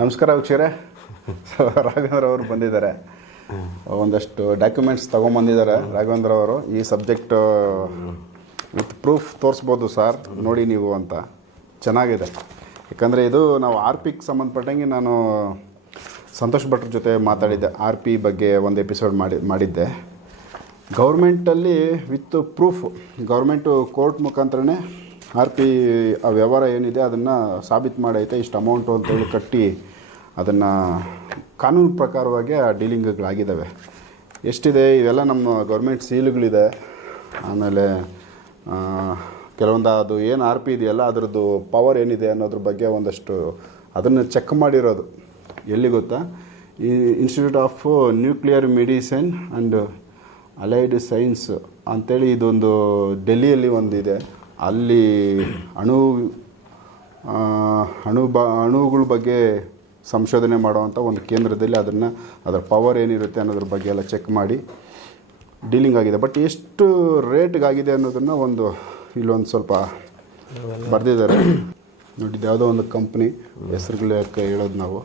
ನಮಸ್ಕಾರ ವೀಕ್ಷಕರೇ. ರಾಘವೇಂದ್ರ ಅವರು ಬಂದಿದ್ದಾರೆ, ಒಂದಷ್ಟು ಡಾಕ್ಯುಮೆಂಟ್ಸ್ ತೊಗೊಂಬಂದಿದ್ದಾರೆ. ರಾಘವೇಂದ್ರ ಅವರು ಈ ಸಬ್ಜೆಕ್ಟ್ ವಿತ್ ಪ್ರೂಫ್ ತೋರಿಸ್ಬೋದು ಸರ್, ನೋಡಿ ನೀವು ಅಂತ. ಚೆನ್ನಾಗಿದೆ. ಯಾಕಂದರೆ ಇದು ನಾವು RPಗೆ ಸಂಬಂಧಪಟ್ಟಂಗೆ ನಾನು ಸಂತೋಷ್ ಭಟ್ರ ಜೊತೆ ಮಾತಾಡಿದ್ದೆ. RP ಬಗ್ಗೆ ಒಂದು ಎಪಿಸೋಡ್ ಮಾಡಿದ್ದೆ. ಗೌರ್ಮೆಂಟಲ್ಲಿ ವಿತ್ ಪ್ರೂಫ್, ಗೌರ್ಮೆಂಟು ಕೋರ್ಟ್ ಮುಖಾಂತರನೇ RP ಆ ವ್ಯವಹಾರ ಏನಿದೆ ಅದನ್ನು ಸಾಬೀತು ಮಾಡೈತೆ, ಇಷ್ಟು ಅಮೌಂಟು ಅಂತೇಳಿ ಕಟ್ಟಿ ಅದನ್ನು ಕಾನೂನು ಪ್ರಕಾರವಾಗಿ ಆ ಡೀಲಿಂಗ್ಗಳಾಗಿದ್ದಾವೆ. ಎಷ್ಟಿದೆ ಇವೆಲ್ಲ ನಮ್ಮ ಗೌರ್ಮೆಂಟ್ ಸೀಲುಗಳಿದೆ. ಆಮೇಲೆ ಕೆಲವೊಂದು ಅದು ಏನು RP ಇದೆಯಲ್ಲ ಅದರದ್ದು ಪವರ್ ಏನಿದೆ ಅನ್ನೋದ್ರ ಬಗ್ಗೆ ಒಂದಷ್ಟು ಅದನ್ನು ಚೆಕ್ ಮಾಡಿರೋದು. ಎಲ್ಲಿ ಗೊತ್ತಾ, ಈ institute of nuclear medicine and allied science ಅಂಥೇಳಿ ಇದೊಂದು ಡೆಲ್ಲಿಯಲ್ಲಿ ಒಂದಿದೆ. ಅಲ್ಲಿ ಅಣುಗಳ ಬಗ್ಗೆ ಸಂಶೋಧನೆ ಮಾಡುವಂಥ ಒಂದು ಕೇಂದ್ರದಲ್ಲಿ ಅದರ ಪವರ್ ಏನಿರುತ್ತೆ ಅನ್ನೋದ್ರ ಬಗ್ಗೆ ಎಲ್ಲ ಚೆಕ್ ಮಾಡಿ ಡೀಲಿಂಗ್ ಆಗಿದೆ. ಬಟ್ ಎಷ್ಟು ರೇಟ್ಗಾಗಿದೆ ಅನ್ನೋದನ್ನು ಇಲ್ಲೊಂದು ಸ್ವಲ್ಪ ಬರೆದಿದ್ದಾರೆ ನೋಡಿ. ಯಾವುದೋ ಒಂದು ಕಂಪ್ನಿ ಹೆಸರುಗಳು ಹೇಳೋದು ನಾವು,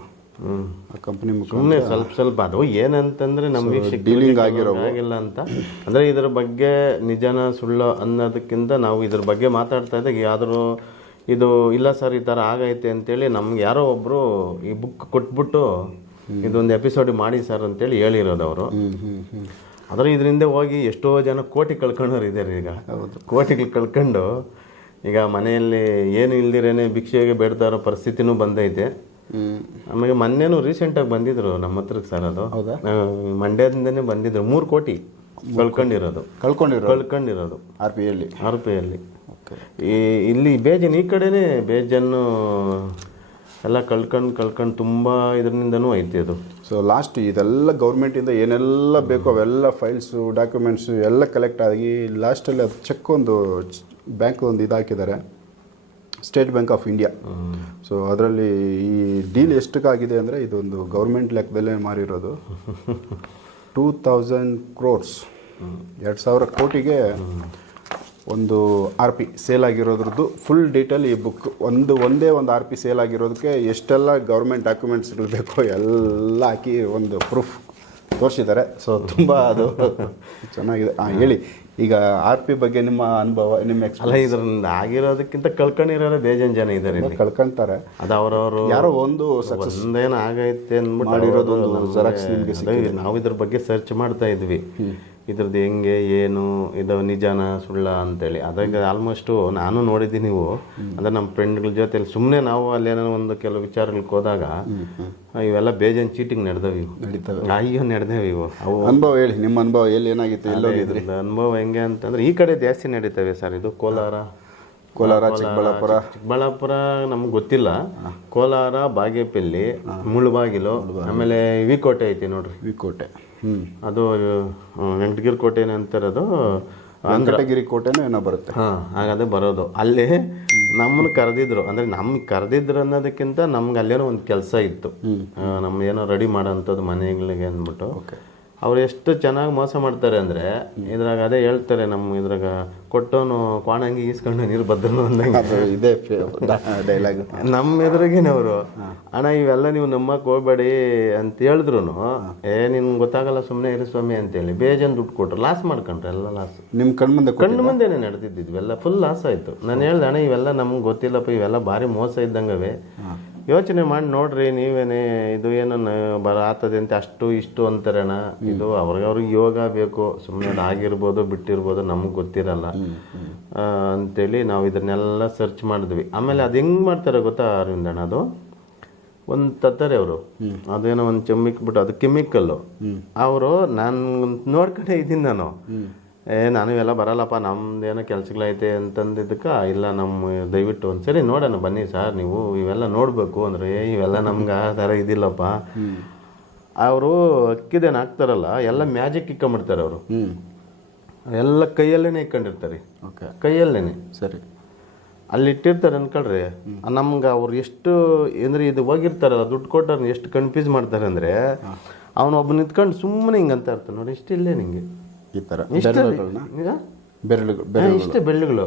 ಆ ಕಂಪ್ನಿ ಸುಮ್ಮನೆ ಸ್ವಲ್ಪ ಅದು ಏನಂತಂದ್ರೆ ನಮ್ಮ ಡೀಲಿಂಗ್ ಆಗಿಲ್ಲ ಅಂತ ಅಂದ್ರೆ ಇದ್ರ ಬಗ್ಗೆ ನಿಜನ ಸುಳ್ಳು ಅನ್ನೋದಕ್ಕಿಂತ ನಾವು ಇದ್ರ ಬಗ್ಗೆ ಮಾತಾಡ್ತಾ ಇದ್ದಾಗ ಯಾವ್ದಾದ್ರು ಇದು ಇಲ್ಲ ಸರ್ ಈ ಥರ ಆಗೈತೆ ಅಂತೇಳಿ ನಮ್ಗೆ ಯಾರೋ ಒಬ್ರು ಈ ಬುಕ್ ಕೊಟ್ಬಿಟ್ಟು ಇದೊಂದು ಎಪಿಸೋಡ್ ಮಾಡಿ ಸರ್ ಅಂತೇಳಿ ಹೇಳಿರೋದು ಅವರು. ಆದರೆ ಇದರಿಂದ ಹೋಗಿ ಎಷ್ಟೋ ಜನ ಕೋಟಿ ಕಳ್ಕೊಂಡವ್ರು ಇದ್ದಾರೆ. ಈಗ ಕೋಟಿಗಳು ಕಳ್ಕೊಂಡು ಈಗ ಮನೆಯಲ್ಲಿ ಏನು ಇಲ್ದಿರೇನೆ ಭಿಕ್ಷೆಗೆ ಬೇಡ್ತಾ ಇರೋ ಪರಿಸ್ಥಿತಿನೂ ಬಂದೈತೆ. ಆಮೇಲೆ ಮೊನ್ನೆನೂ ರೀಸೆಂಟಾಗಿ ಬಂದಿದ್ರು ನಮ್ಮ ಹತ್ರಕ್ಕೆ ಸರ್, ಅದು ಮಂಡ್ಯದಿಂದನೇ ಬಂದಿದ್ರು. 3 ಕೋಟಿ ಕಳ್ಕೊಂಡಿರೋದು RPಯಲ್ಲಿ. ಇಲ್ಲಿ ಬೇಜನ್ ಈ ಕಡೆನೇ ಬೇಜನ್ನು ಎಲ್ಲ ಕಳ್ಕೊಂಡು ತುಂಬ ಇದರಿಂದನೂ ಐತೆ ಅದು. ಸೊ ಲಾಸ್ಟ್ ಇದೆಲ್ಲ ಗೌರ್ಮೆಂಟಿಂದ ಏನೆಲ್ಲ ಬೇಕೋ ಅವೆಲ್ಲ ಫೈಲ್ಸು ಡಾಕ್ಯುಮೆಂಟ್ಸು ಎಲ್ಲ ಕಲೆಕ್ಟ್ ಆಗಿ ಲಾಸ್ಟಲ್ಲಿ ಅದು ಚೆಕ್ ಒಂದು ಬ್ಯಾಂಕ್ ಒಂದು ಇದಾಕಿದ್ದಾರೆ, State Bank of India. So ಅದರಲ್ಲಿ ಈ ಡೀಲ್ ಎಷ್ಟಕ್ಕಾಗಿದೆ ಅಂದರೆ ಇದೊಂದು ಗೌರ್ಮೆಂಟ್ ಲೆಕ್ಕದಲ್ಲೇ ಮಾರಿರೋದು 2000 crores, 2000 ಕೋಟಿಗೆ ಒಂದು RP ಸೇಲ್ ಆಗಿರೋದ್ರದ್ದು ಫುಲ್ ಡೀಟೇಲ್ ಈ ಬುಕ್. ಒಂದೇ ಒಂದು RP ಸೇಲ್ ಆಗಿರೋದಕ್ಕೆ ಎಷ್ಟೆಲ್ಲ ಗೌರ್ಮೆಂಟ್ ಡಾಕ್ಯುಮೆಂಟ್ಸ್ಗಳು ಬೇಕೋ ಎಲ್ಲ ಹಾಕಿ ಒಂದು ಪ್ರೂಫ್ ತೋರಿಸಿದ್ದಾರೆ. ಸೊ ತುಂಬ ಅದು ಚೆನ್ನಾಗಿದೆ. ಹೇಳಿ, ಈಗ RP ಬಗ್ಗೆ ನಿಮ್ಮ ಅನುಭವ, ನಿಮ್ಮ ಅಲ್ಲ ಇದರಿಂದ ಆಗಿರೋದಕ್ಕಿಂತ ಕಳ್ಕೊಂಡಿರೋರು ಬೇಜನ್ ಜನ ಇದ್ದಾರೆ, ಕಳ್ಕೊಂತಾರೆ. ಅದು ಅವರವರು ಯಾರೋ ಒಂದು ಒಂದೇನು ಆಗೈತೆ ಅಂದ್ಬಿಟ್ಟು ಮಾಡಿರೋದು ಜೆರಾಕ್ಸ್ ನಿಮಗೆ. ನಾವು ಇದ್ರ ಬಗ್ಗೆ ಸರ್ಚ್ ಮಾಡ್ತಾ ಇದ್ವಿ, ಇದ್ರದ್ದು ಹೆಂಗೆ ಏನು ಇದು ನಿಜಾನ ಸುಳ್ಳ ಅಂತೇಳಿ. ಅದಾಗ ಆಲ್ಮೋಸ್ಟು ನಾನು ನೋಡಿದ್ದೀನಿ. ನೀವು ಅಂದರೆ ನಮ್ಮ ಫ್ರೆಂಡ್ಗಳ ಜೊತೆ ಸುಮ್ಮನೆ ನಾವು ಅಲ್ಲೇನೋ ಒಂದು ಕೆಲವು ವಿಚಾರಗಳಿಗೆ ಹೋದಾಗ ಇವೆಲ್ಲ ಬೇಜನ್ ಚೀಟಿಂಗ್ ನಡೆದವು, ಅಯ್ಯೋ ನಡೆದೇವು ಇವು. ಅವು ಅನುಭವ ಹೇಳಿ, ನಿಮ್ಮ ಅನುಭವ ಎಲ್ಲಿ ಏನಾಗಿತ್ತು, ಅನುಭವ ಹೆಂಗೆ ಅಂತಂದ್ರೆ ಈ ಕಡೆ ಜಾಸ್ತಿ ನಡೀತವೆ ಸರ್. ಇದು ಕೋಲಾರ, ಚಿಕ್ಕಬಳ್ಳಾಪುರ ನಮ್ಗೆ ಗೊತ್ತಿಲ್ಲ. ಕೋಲಾರ, ಬಾಗೇಪಲ್ಲಿ, ಮುಳುಬಾಗಿಲು, ಆಮೇಲೆ ವಿಕೋಟೆ ಐತಿ ನೋಡ್ರಿ. ವಿಕೋಟೆ ಅದು ವೆಂಕಟಗಿರಿ ಕೋಟೆ ಅಂತಾರದು, ವೆಂಕಟಗಿರಿ ಕೋಟೆನೂ ಏನೋ ಬರುತ್ತೆ. ಹಾಗಾದ್ರೆ ಬರೋದು ಅಲ್ಲಿ ನಮ್ಮನ್ನು ಕರೆದಿದ್ರು. ಅಂದರೆ ನಮ್ಗೆ ಕರೆದಿದ್ರು ಅನ್ನೋದಕ್ಕಿಂತ ನಮ್ಗೆ ಅಲ್ಲೇನೋ ಒಂದು ಕೆಲಸ ಇತ್ತು, ನಮ್ಗೇನೋ ರೆಡಿ ಮಾಡೋಂಥದ್ದು ಮನೆಗಳಿಗೆ ಅಂದ್ಬಿಟ್ಟು. ಅವ್ರು ಎಷ್ಟು ಚೆನ್ನಾಗಿ ಮೋಸ ಮಾಡ್ತಾರೆ ಅಂದರೆ ಇದ್ರಾಗ ಅದೇ ಹೇಳ್ತಾರೆ, ನಮ್ಮ ಇದ್ರಾಗ ಕೊಟ್ಟವನು ಕ್ವಾಣಂಗಿ ಈಸ್ಕೊಂಡು ನೀರು ಬದ್ರನು ಅಂದಂಗೆ ಇದೇ ಡೈಲಾಗ್. ನಮ್ಮ ಎದುರಿಗೇನೆ ಅವರು, ಅಣ್ಣ ಇವೆಲ್ಲ ನೀವು ನಂಬಕ್ಕೆ ಹೋಗ್ಬೇಡಿ ಅಂತ ಹೇಳಿದ್ರು, ನಿಮ್ಗೆ ಗೊತ್ತಾಗಲ್ಲ ಸುಮ್ಮನೆ ಇರು ಸ್ವಾಮಿ ಅಂತೇಳಿ ಬೇಜನ್ ದುಡ್ಡು ಕೊಟ್ರು. ಲಾಸ್ ಮಾಡ್ಕೊಂಡ್ರೆ ಎಲ್ಲ ಲಾಸ್ ನಿಮ್ಮ ಕಣ್ಣು ಮುಂದೆನೇ ನಡೆದಿದ್ದಿದ್ವಿ, ಎಲ್ಲ ಫುಲ್ ಲಾಸ್ ಆಯಿತು. ನಾನು ಹೇಳ್ದೆ, ಅಣ್ಣ ಇವೆಲ್ಲ ನಮ್ಗೆ ಗೊತ್ತಿಲ್ಲಪ್ಪ, ಇವೆಲ್ಲ ಭಾರಿ ಮೋಸ ಇದ್ದಂಗವೆ, ಯೋಚನೆ ಮಾಡಿ ನೋಡ್ರಿ ನೀವೇನೆ, ಇದು ಏನೋ ಆತದೆ ಅಂತ ಅಷ್ಟು ಇಷ್ಟು ಅಂತಾರಣ. ಇದು ಅವ್ರಿಗೆ ಯೋಗ ಬೇಕು, ಸುಮ್ಮನೆ ಆಗಿರ್ಬೋದು ಬಿಟ್ಟಿರ್ಬೋದು, ನಮಗೆ ಗೊತ್ತಿರಲ್ಲ ಅಂತೇಳಿ ನಾವು ಇದನ್ನೆಲ್ಲ ಸರ್ಚ್ ಮಾಡಿದ್ವಿ. ಆಮೇಲೆ ಅದು ಹೆಂಗೆ ಮಾಡ್ತಾರೆ ಗೊತ್ತಾ ಅರವಿಂದಣ್ಣ, ಅದು ಒಂದು ತತ್ತಾರೆ ಅವರು, ಅದೇನೋ ಒಂದು ಚೆಮ್ಮಿಕ್ಬಿಟ್ಟು ಅದು ಕೆಮಿಕಲ್ಲು. ಅವರು ನಾನು ನೋಡ್ಕೊಂಡೇ ಇದ್ದೀನಿ ನಾನು, ನಾನು ಇವೆಲ್ಲ ಬರಲ್ಲಪ್ಪ ನಮ್ದೇನೋ ಕೆಲ್ಸಗಳೈತೆ ಅಂತಂದಿದ್ದಕ್ಕೆ, ಇಲ್ಲ ನಮ್ಮ ದಯವಿಟ್ಟು ಒಂದ್ಸರಿ ನೋಡೋಣ ಬನ್ನಿ ಸರ್ ನೀವು ಇವೆಲ್ಲ ನೋಡಬೇಕು ಅಂದರೆ, ಇವೆಲ್ಲ ನಮ್ಗೆ ಆ ಥರ ಇದಿಲ್ಲಪ್ಪ. ಅವರು ಅಕ್ಕಿದೇನು ಹಾಕ್ತಾರಲ್ಲ ಎಲ್ಲ ಮ್ಯಾಜಿಕ್ ಇಕ್ಕೊಂಬಿಡ್ತಾರೆ ಅವರು, ಎಲ್ಲ ಕೈಯಲ್ಲೇ ಇಕ್ಕೊಂಡಿರ್ತಾರೆ, ಕೈಯಲ್ಲೇ. ಸರಿ, ಅಲ್ಲಿ ಇಟ್ಟಿರ್ತಾರೆ ಅನ್ಕೊಳ್ರಿ. ನಮ್ಗೆ ಅವ್ರು ಎಷ್ಟು ಅಂದರೆ ಇದು ಹೋಗಿರ್ತಾರಲ್ಲ ದುಡ್ಡು ಕೊಟ್ಟವ್ರನ್ನ ಎಷ್ಟು ಕನ್ಫ್ಯೂಸ್ ಮಾಡ್ತಾರೆ ಅಂದರೆ, ಅವನೊಬ್ಬ ನಿಂತ್ಕೊಂಡು ಸುಮ್ಮನೆ ಹಿಂಗೆ ಅಂತ ಇರ್ತಾನೆ ನೋಡಿ, ಇಷ್ಟಿಲ್ಲೇ ನಿಂಗೆ ಈ ಥರ ಇಷ್ಟೇ ಬೆಳ್ಳುಗಳು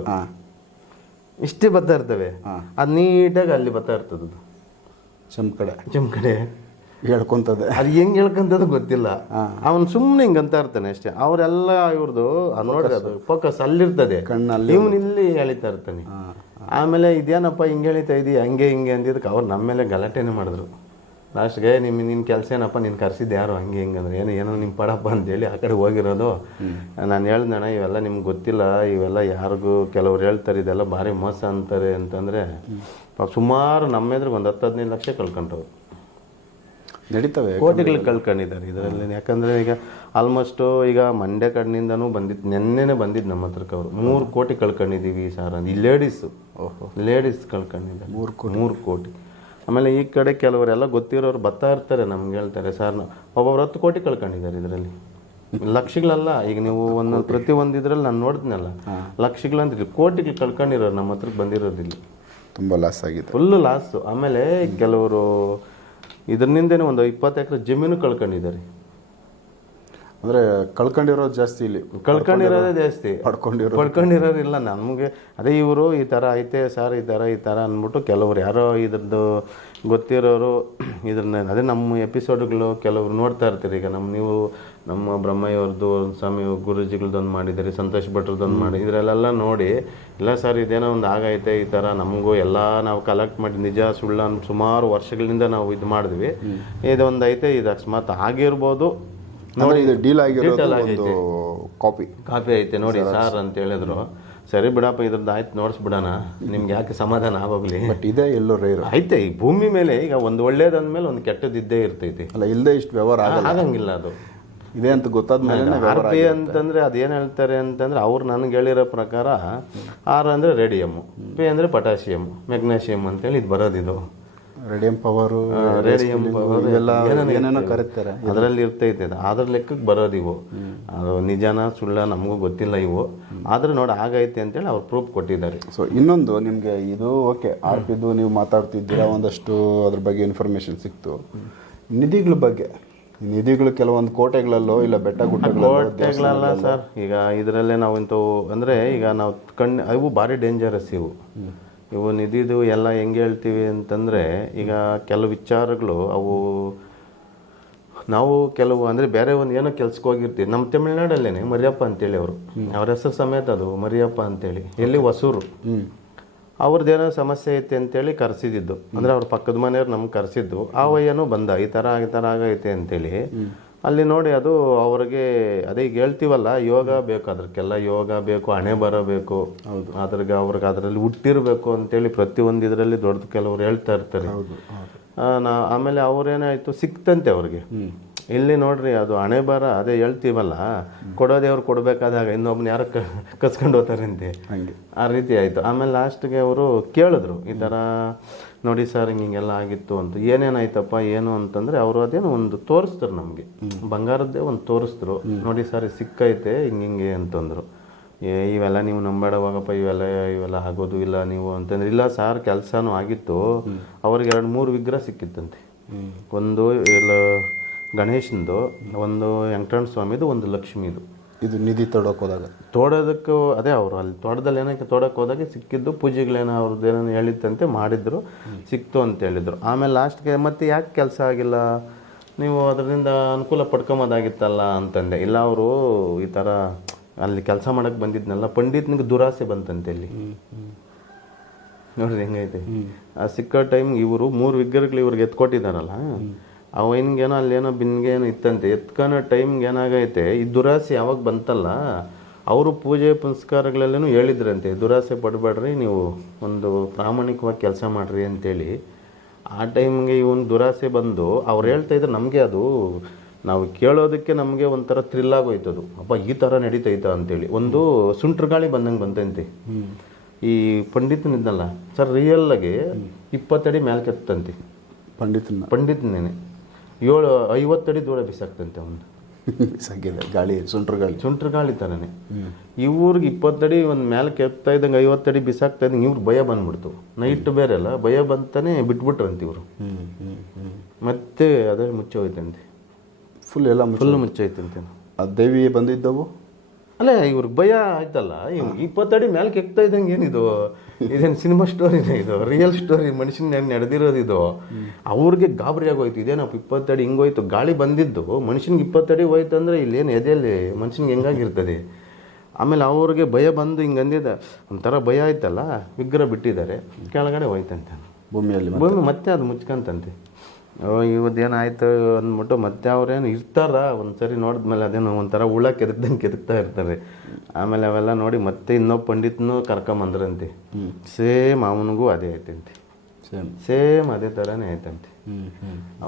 ಇಷ್ಟೇ ಬರ್ತಾ ಇರ್ತವೆ. ಅದು ನೀಟಾಗಿ ಅಲ್ಲಿ ಬರ್ತಾ ಇರ್ತದದು. ಜಮಖಡೆ ಹೇಳ್ಕೊಂತದೆ. ಅದು ಹೆಂಗ್ ಹೇಳ್ಕೊಂತದ ಗೊತ್ತಿಲ್ಲ. ಅವನು ಸುಮ್ಮನೆ ಹಿಂಗಂತ ಇರ್ತಾನೆ ಅಷ್ಟೇ. ಅವರೆಲ್ಲ ಇವ್ರದ್ದು ನೋಡ್ರಿ ಅದು ಫೋಕಸ್ ಅಲ್ಲಿರ್ತದೆ, ಇವನು ಇಲ್ಲಿ ಎಳಿತಾ ಇರ್ತಾನೆ. ಆಮೇಲೆ ಇದೇನಪ್ಪ ಹಿಂಗೆ ಎಳಿತಾ ಇದೀಯ ಹಂಗೆ ಹಿಂಗೆ ಅಂದಿದ್ದಕ್ಕೆ ಅವ್ರು ನಮ್ಮ ಮೇಲೆ ಗಲಾಟೆನೇ ಮಾಡಿದ್ರು. ಲಾಸ್ಟ್ಗೆ ನಿನ್ನ ಕೆಲಸ ಏನಪ್ಪ, ನೀನು ಕರ್ಸಿದ್ದು ಯಾರು ಹಂಗೆ ಹಿಂಗೆ ಅಂದ್ರೆ ಏನೋ ನಿಮ್ಮ ಪಡಪ್ಪ ಅಂತೇಳಿ ಆ ಕಡೆ ಹೋಗಿರೋದು. ನಾನು ಹೇಳ್ದಣ್ಣ ಇವೆಲ್ಲ ನಿಮ್ಗೆ ಗೊತ್ತಿಲ್ಲ, ಇವೆಲ್ಲ ಯಾರಿಗೂ ಕೆಲವ್ರು ಹೇಳ್ತಾರೆ ಇದೆಲ್ಲ ಭಾರಿ ಮೋಸ ಅಂತಾರೆ ಅಂತಂದರೆ ಸುಮಾರು ನಮ್ಮ ಎದುರಿಗೆ ಒಂದು 10-15 ಲಕ್ಷ ಕಳ್ಕೊಂಡವ್ರು, ನಡೀತವೆ, ಕೋಟಿಗಳು ಕಳ್ಕೊಂಡಿದ್ದಾರೆ ಇದರಲ್ಲಿ. ಯಾಕಂದರೆ ಈಗ ಆಲ್ಮೋಸ್ಟು ಈಗ ಮಂಡ್ಯ ಕಡೆಯಿಂದನೂ ಬಂದಿದ್ದು, ನೆನ್ನೆನೇ ಬಂದಿದ್ದು ನಮ್ಮ ಹತ್ರಕ್ಕೆ ಅವರು 3 ಕೋಟಿ ಕಳ್ಕೊಂಡಿದ್ದೀವಿ ಸರ್ ಅಂತ. ಈ ಲೇಡೀಸ್ ಕಳ್ಕೊಂಡಿದ್ದಾರೆ 3 ಕೋಟಿ. ಆಮೇಲೆ ಈ ಕಡೆ ಕೆಲವರೆಲ್ಲ ಗೊತ್ತಿರೋರು ಬರ್ತಾ ಇರ್ತಾರೆ, ನಮ್ಗೆ ಹೇಳ್ತಾರೆ ಸರ್ ಒಬ್ಬೊಬ್ರು 10 ಕೋಟಿ ಕಳ್ಕೊಂಡಿದ್ದಾರೆ ಇದರಲ್ಲಿ. ಲಕ್ಷಗಳಲ್ಲ, ಈಗ ನೀವು ಒಂದೊಂದು ಪ್ರತಿ ಒಂದು ಇದರಲ್ಲಿ ನಾನು ನೋಡಿದ್ನಲ್ಲ, ಲಕ್ಷಗಳಂತ ಕೋಟಿಗಳು ಕಳ್ಕೊಂಡಿರೋರು ನಮ್ಮ ಹತ್ರಕ್ಕೆ ಬಂದಿರೋದಿಲ್ಲ. ತುಂಬ ಲಾಸ್ ಆಗಿದೆ, ಫುಲ್ಲು ಲಾಸು. ಆಮೇಲೆ ಕೆಲವರು ಇದರಿಂದನೇ ಒಂದು 20 ಎಕರೆ ಜಮೀನು ಕಳ್ಕೊಂಡಿದ್ದಾರೆ. ಅಂದರೆ ಕಳ್ಕೊಂಡಿರೋದು ಜಾಸ್ತಿ, ಇಲ್ಲಿ ಕಳ್ಕೊಂಡಿರೋದೇ ಜಾಸ್ತಿ, ಪಡ್ಕೊಂಡಿರೋರಿಲ್ಲ. ನಮಗೆ ಅದೇ ಇವರು ಈ ಥರ ಐತೆ ಸರ್, ಈ ಥರ ಅಂದ್ಬಿಟ್ಟು ಕೆಲವರು ಯಾರೋ ಇದ್ರದ್ದು ಗೊತ್ತಿರೋರು ಇದ್ರನ್ನ ಅದೇ ನಮ್ಮ ಎಪಿಸೋಡ್ಗಳು ಕೆಲವರು ನೋಡ್ತಾ ಇರ್ತೀರಿ. ಈಗ ನೀವು ನಮ್ಮ ಬ್ರಹ್ಮಯ್ಯವ್ರದ್ದು ಸ್ವಾಮಿ ಗುರೂಜಿಗಳ್ದೊಂದು ಮಾಡಿದ್ದೀರಿ, ಸಂತೋಷ್ ಭಟ್ರದ್ದೊಂದು ಮಾಡಿ, ಇದರಲ್ಲೆಲ್ಲ ನೋಡಿ ಇಲ್ಲ ಸರ್ ಇದೇನೋ ಒಂದು ಆಗೈತೆ ಈ ಥರ ನಮಗೂ ಎಲ್ಲ ನಾವು ಕಲೆಕ್ಟ್ ಮಾಡಿ ನಿಜ ಸುಳ್ಳ ಸುಮಾರು ವರ್ಷಗಳಿಂದ ನಾವು ಇದು ಮಾಡಿದ್ವಿ, ಇದೊಂದು ಐತೆ, ಇದು ಅಕಸ್ಮಾತ್ ಆಗಿರ್ಬೋದು ನೋಡಿ, ಇದು ಡೀಲ್ ಆಗಿರೋದು ಕಾಪಿ ಐತೆ ನೋಡಿ ಸರ್ ಅಂತ ಹೇಳಿದ್ರು. ಸರಿ ಬಿಡಪ್ಪ ಇದ್ರದ್ದು ಆಯ್ತು ನೋಡಿಸ್ಬಿಡೋಣ, ನಿಮ್ಗೆ ಯಾಕೆ ಸಮಾಧಾನ ಆಗೋಗ್ಲಿ. ಬಟ್ ಇದೇ ಎಲ್ಲೋ ರೇರ್ ಐತೆ ಈ ಭೂಮಿ ಮೇಲೆ. ಈಗ ಒಂದು ಒಳ್ಳೇದಂದ್ಮೇಲೆ ಒಂದು ಕೆಟ್ಟದ್ದು ಇದ್ದೇ ಇರ್ತೈತಿ ಅಲ್ಲ, ಇಲ್ಲದೆ ಇಷ್ಟು ವ್ಯವಹಾರ ಆಗಂಗಿಲ್ಲ. ಅದು ಇದೆ ಅಂತ ಗೊತ್ತಾದ್ಮೇಲೆ RP ಅಂತಂದ್ರೆ ಅದೇನು ಹೇಳ್ತಾರೆ ಅಂತಂದ್ರೆ ಅವ್ರು ನನಗೆ ಹೇಳಿರೋ ಪ್ರಕಾರ R ಅಂದರೆ ರೇಡಿಯಮ್ಮು, P ಅಂದರೆ ಪೊಟ್ಯಾಷಿಯಮ್, ಮೆಗ್ನೀಷಿಯಮ್ ಅಂತೇಳಿ ಇದು ಬರೋದಿದು. ರೇಡಿಯಂ ಪವರು ಏನೇನೋ ಕರೀತಾರೆ, ಅದರಲ್ಲಿ ಇರ್ತೈತೆ. ಅದ್ರ ಲೆಕ್ಕಕ್ಕೆ ಬರೋದು ಇವು. ಅದು ನಿಜಾನ ಸುಳ್ಳ ನಮಗೂ ಗೊತ್ತಿಲ್ಲ ಇವು, ಆದ್ರೆ ನೋಡಿ ಆಗೈತೆ ಅಂತೇಳಿ ಅವ್ರು ಪ್ರೂಫ್ ಕೊಟ್ಟಿದ್ದಾರೆ. ಸೊ ಇನ್ನೊಂದು ನಿಮಗೆ ಇದು ಓಕೆ RPದು ನೀವು ಮಾತಾಡ್ತಿದ್ದೀರಾ, ಒಂದಷ್ಟು ಅದ್ರ ಬಗ್ಗೆ ಇನ್ಫಾರ್ಮೇಶನ್ ಸಿಕ್ತು. ನಿಧಿಗಳ ಬಗ್ಗೆ, ನಿಧಿಗಳು ಕೆಲವೊಂದು ಕೋಟೆಗಳಲ್ಲೋ ಇಲ್ಲ ಬೆಟ್ಟ ಕೋಟೆಗಳಲ್ಲ ಸರ್. ಈಗ ಇದರಲ್ಲೇ ನಾವು ಇಂಥವು ಅಂದರೆ ಈಗ ನಾವು ಅವು ಭಾರಿ ಡೇಂಜರಸ್ ಇವು ನಿಧಿದು ಎಲ್ಲ ಹೆಂಗೆ ಹೇಳ್ತೀವಿ ಅಂತಂದರೆ, ಈಗ ಕೆಲವು ವಿಚಾರಗಳು ಅವು ನಾವು ಕೆಲವು ಅಂದರೆ ಬೇರೆ ಒಂದು ಏನೋ ಕೆಲ್ಸಕ್ಕೆ ಹೋಗಿರ್ತೀವಿ. ನಮ್ಮ ತಮಿಳ್ನಾಡಲ್ಲೇ ಮರಿಯಪ್ಪ ಅಂತೇಳಿ ಅವ್ರ ಹೆಸರು ಸಮೇತ ಅದು ಮರಿಯಪ್ಪ ಅಂತೇಳಿ, ಎಲ್ಲಿ ಹೊಸೂರು, ಅವ್ರದ್ದೇನೋ ಸಮಸ್ಯೆ ಐತೆ ಅಂತೇಳಿ ಕರೆಸಿದ್ದು. ಅಂದರೆ ಅವ್ರ ಪಕ್ಕದ ಮನೆಯವ್ರು ನಮ್ಗೆ ಕರೆಸಿದ್ದು. ಆ ವಯ್ಯನೂ ಬಂದ ಈ ಥರ ಆಗೈತೆ ಅಂತೇಳಿ. ಅಲ್ಲಿ ನೋಡಿ ಅದು ಅವ್ರಿಗೆ ಅದೇ ಈಗ ಹೇಳ್ತೀವಲ್ಲ, ಯೋಗ ಬೇಕು, ಅದಕ್ಕೆಲ್ಲ ಯೋಗ ಬೇಕು, ಹಣೆ ಬರಬೇಕು, ಅವ್ರಿಗೆ ಅದರಲ್ಲಿ ಹುಟ್ಟಿರ್ಬೇಕು ಅಂತೇಳಿ ಪ್ರತಿಯೊಂದು ಇದರಲ್ಲಿ ದೊಡ್ಡ ಕೆಲವ್ರು ಹೇಳ್ತಾ ಇರ್ತಾರೆ. ಆಮೇಲೆ ಅವ್ರೇನಾಯ್ತು ಸಿಕ್ತಂತೆ ಅವ್ರಿಗೆ. ಇಲ್ಲಿ ನೋಡ್ರಿ ಅದು ಹಣೆ ಬರ ಅದೇ ಹೇಳ್ತೀವಲ್ಲ, ಕೊಡೋದೇ ಅವ್ರು ಕೊಡಬೇಕಾದಾಗ ಇನ್ನೊಬ್ನ ಯಾರು ಕಸ್ಕೊಂಡು ಹೋಗ್ತಾರಂತೆ, ಆ ರೀತಿ ಆಯಿತು. ಆಮೇಲೆ ಲಾಸ್ಟ್ಗೆ ಅವರು ಕೇಳಿದ್ರು ಈ ಥರ ನೋಡಿ ಸರ್ ಹಿಂಗೆಲ್ಲ ಆಗಿತ್ತು ಅಂತ. ಏನೇನಾಯ್ತಪ್ಪ ಏನು ಅಂತಂದರೆ ಅವರು ಅದೇನೋ ಒಂದು ತೋರಿಸ್ತಾರೆ ನಮಗೆ, ಬಂಗಾರದ್ದೇ ಒಂದು ತೋರಿಸಿದ್ರು. ನೋಡಿ ಸರ್ ಸಿಕ್ಕೈತೆ ಹಿಂಗೆ ಅಂತಂದರು. ಇವೆಲ್ಲ ನೀವು ನಂಬೇಡವಾಗಪ್ಪ, ಇವೆಲ್ಲ ಆಗೋದು ಇಲ್ಲ ನೀವು ಅಂತಂದ್ರೆ. ಇಲ್ಲ ಸರ್ ಕೆಲಸನೂ ಆಗಿತ್ತು. ಅವ್ರಿಗೆ 2-3 ವಿಗ್ರಹ ಸಿಕ್ಕಿತ್ತಂತೆ. ಒಂದು ಗಣೇಶಂದು, ಒಂದು ವೆಂಕಟರಮಣ ಸ್ವಾಮಿದು, ಒಂದು ಲಕ್ಷ್ಮೀದು. ಇದು ನಿಧಿ ತೋಡೋದಕ್ಕೂ ಅದೇ ಅವರು ಅಲ್ಲಿ ತೋಟದಲ್ಲಿ ಏನಕ್ಕೆ ತೋಡಕ್ಕೆ ಹೋದಾಗ ಸಿಕ್ಕಿದ್ದು. ಪೂಜೆಗಳೇನೋ ಅವ್ರದ್ದು ಏನೋ ಹೇಳಿತ್ತಂತೆ, ಮಾಡಿದ್ರು, ಸಿಕ್ತು ಅಂತ ಹೇಳಿದ್ರು. ಆಮೇಲೆ ಲಾಸ್ಟ್ಗೆ ಮತ್ತೆ ಯಾಕೆ ಕೆಲಸ ಆಗಿಲ್ಲ ನೀವು, ಅದರಿಂದ ಅನುಕೂಲ ಪಡ್ಕೊಂಬೋದಾಗಿತ್ತಲ್ಲ ಅಂತಂದೆ. ಇಲ್ಲ ಅವರು ಈ ಥರ ಅಲ್ಲಿ ಕೆಲಸ ಮಾಡೋಕ್ಕೆ ಬಂದಿದ್ನಲ್ಲ, ಪಂಡಿತ್ನಿಗೆ ದುರಾಸೆ ಬಂತಂತೆ ಇಲ್ಲಿ. ನೋಡ್ರಿ ಹೆಂಗೈತೆ ಆ ಸಿಕ್ಕೋ ಟೈಮ್. ಇವರು 3 ವಿಗ್ರಹಗಳು ಇವ್ರಿಗೆ ಎತ್ಕೊಟ್ಟಿದ್ದಾರಲ್ಲ, ಅವನಿಗೇನೋ ಅಲ್ಲೇನೋ ಬಿನ್ಗೇನೋ ಇತ್ತಂತೆ. ಎತ್ಕೊಳೋ ಟೈಮ್ಗೆ ಏನಾಗೈತೆ, ಈ ದುರಾಸೆ ಯಾವಾಗ ಬಂತಲ್ಲ, ಅವರು ಪೂಜೆ ಪುನಸ್ಕಾರಗಳಲ್ಲೇನೂ ಹೇಳಿದ್ರಂತೆ, ದುರಾಸೆ ಪಡಬೇಡ್ರಿ, ನೀವು ಒಂದು ಪ್ರಾಮಾಣಿಕವಾಗಿ ಕೆಲಸ ಮಾಡಿರಿ ಅಂತೇಳಿ. ಆ ಟೈಮ್ಗೆ ಇವನು ದುರಾಸೆ ಬಂದು ಅವ್ರು ಹೇಳ್ತಾ ಇದ್ರೆ ನಮಗೆ ಅದು ನಾವು ಕೇಳೋದಕ್ಕೆ ನಮಗೆ ಒಂಥರ ಥ್ರಿಲ್ ಆಗೋಯ್ತದು. ಅಪ್ಪ ಈ ಥರ ನಡೀತೈತ ಅಂತೇಳಿ. ಒಂದು ಸುಂಟ್ರ ಗಾಳಿ ಬಂದಂಗೆ ಬಂತಂತೆ. ಈ ಪಂಡಿತನಿದ್ದಲ್ಲ ಸರ್, ರಿಯಲ್ಲಾಗಿ 20 ಅಡಿ ಮೇಲೆ ಕೆತ್ತಂತೆ ಪಂಡಿತನೇನೆ. 50 ಅಡಿ ದೂರ ಬಿಸಾಕ್ತಂತೆ ಅವನು. ಗಾಳಿ ಸುಂಟ್ರ ಗಾಳಿ ಥರನೇ. ಇವ್ರಿಗೆ 20 ಅಡಿ ಒಂದು ಮೇಲೆ ಕೆತ್ತಾ ಇದ್ದಂಗೆ 50 ಅಡಿ ಬಿಸಾಕ್ತಾ ಇದ್ದಂಗೆ ಇವ್ರಿಗೆ ಭಯ ಬಂದ್ಬಿಡ್ತು. ನೈಟ್ ಬೇರೆ ಅಲ್ಲ, ಭಯ ಬಂತಾನೆ ಬಿಟ್ಬಿಟ್ರಂತೆ ಇವರು. ಮತ್ತೆ ಅದೇ ಮುಚ್ಚೋಯ್ತಂತೆ, ಫುಲ್ ಮುಚ್ಚೋಯ್ತಂತೆ. ದೇವಿ ಬಂದಿದ್ದವು ಅಲ್ಲ, ಇವ್ರಿಗೆ ಭಯ ಆಯ್ತಲ್ಲ. 20 ಅಡಿ ಮೇಲೆ ಕೆತ್ತಾ ಇದ್ದಂಗೆ ಏನಿದು ಇದೇನು ಸಿನಿಮಾ ಸ್ಟೋರಿನೇ ಇದು, ರಿಯಲ್ ಸ್ಟೋರಿ, ಮನುಷ್ಯನ ನಡೆದಿರೋದು ಇದು. ಅವ್ರಿಗೆ ಗಾಬರಿ ಆಗೋಯ್ತು, ಇದೇನಪ್ಪ 20 ಅಡಿ ಹಿಂಗೋಯ್ತು, ಗಾಳಿ ಬಂದಿದ್ದು ಮನುಷ್ಯನಿಗೆ 20 ಅಡಿ ಹೋಯ್ತು ಅಂದರೆ ಇಲ್ಲೇನು ಎದೆಯಲ್ಲಿ ಮನುಷ್ಯನಿಗೆ ಹೆಂಗಾಗಿರ್ತದೆ. ಆಮೇಲೆ ಅವ್ರಿಗೆ ಭಯ ಬಂದು ಹಿಂಗೆ ಅಂದಿದ್ದ ಒಂಥರ ಭಯ ಆಯ್ತಲ್ಲ, ವಿಗ್ರಹ ಬಿಟ್ಟಿದ್ದಾರೆ, ಕೆಳಗಡೆ ಹೋಯ್ತಂತೆ ಭೂಮಿ, ಮತ್ತೆ ಅದು ಮುಚ್ಕಂತಂತೆ. ಇವತ್ತೇನಾಯ್ತು ಅಂದ್ಬಿಟ್ಟು ಮತ್ತೆ ಅವ್ರೇನು ಇರ್ತಾರ, ಒಂದ್ಸರಿ ನೋಡಿದ್ಮೇಲೆ ಅದೇನೋ ಒಂಥರ ಹುಳ ಕೆದಕ್ತಾ ಇರ್ತಾರೆ. ಆಮೇಲೆ ಅವೆಲ್ಲ ನೋಡಿ ಮತ್ತೆ ಇನ್ನೊಬ್ಬ ಪಂಡಿತನೂ ಕರ್ಕೊಂಬಂದ್ರಂತೆ. ಸೇಮ್ ಅವನಿಗೂ ಅದೇ ಐತಂತೆ, ಸೇಮ್ ಅದೇ ಥರನೇ ಐತಂತೆ.